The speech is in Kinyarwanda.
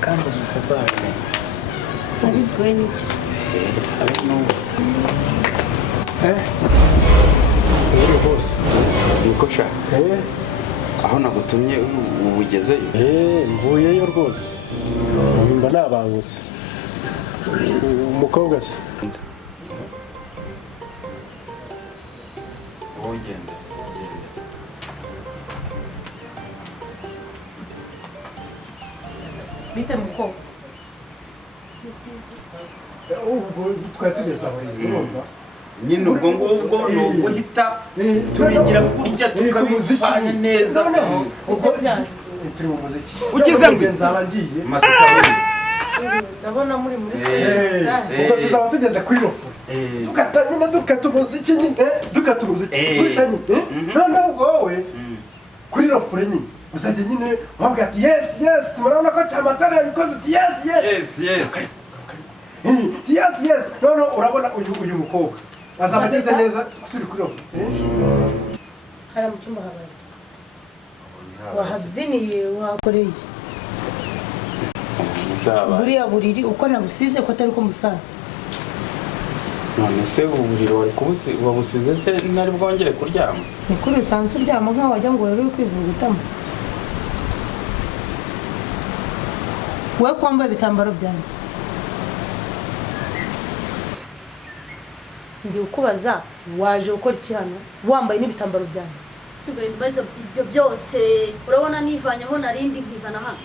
Kando mkasawa. Ari kwenye. Uri boss. Nikosha. Aho nagutumye ubugezeyo. Mvuyeyo rwose. Mba nabangutse. Umukobwa se. Wogende. Bite mukobwa. Ubwo twari tugeze aho urumva. Nyine ubwo ngubwo nubwo hita turigira kurya tukabizipanya neza. Uko byaje. Turi mu muziki. Ugize ngo nzaba ngiye. Ndabona muri Ubwo tuzaba tugeze kuri rofu. Dukata nyine dukata umuziki nyine. Dukata umuziki. Kwita nyine. Noneho ubwo wowe kuri rofu nyine. Uzajya nyine wabwira ati yes tumurabona ko Cyamatare yabikoze ati yes no urabona uyu mukobwa azaba ageze neza turi kuri rofu. Hara mu cyumba habaye. Wahabyiniye wakoreye. Buriya buriri uko nabusize ko atari ko musana. None se uburiro wari wabusize se nari bwongere kuryama? Ni kuri usanzwe uryama nkaho wajya ngo rero kwivuza utama. Wewe kwambaye ibitambaro byanjye. Ndi ukubaza waje ukora iki hano wambaye n'ibitambaro byanjye. Sigo ibibazo ibyo byose urabona nivanyeho narindi nkizana hano.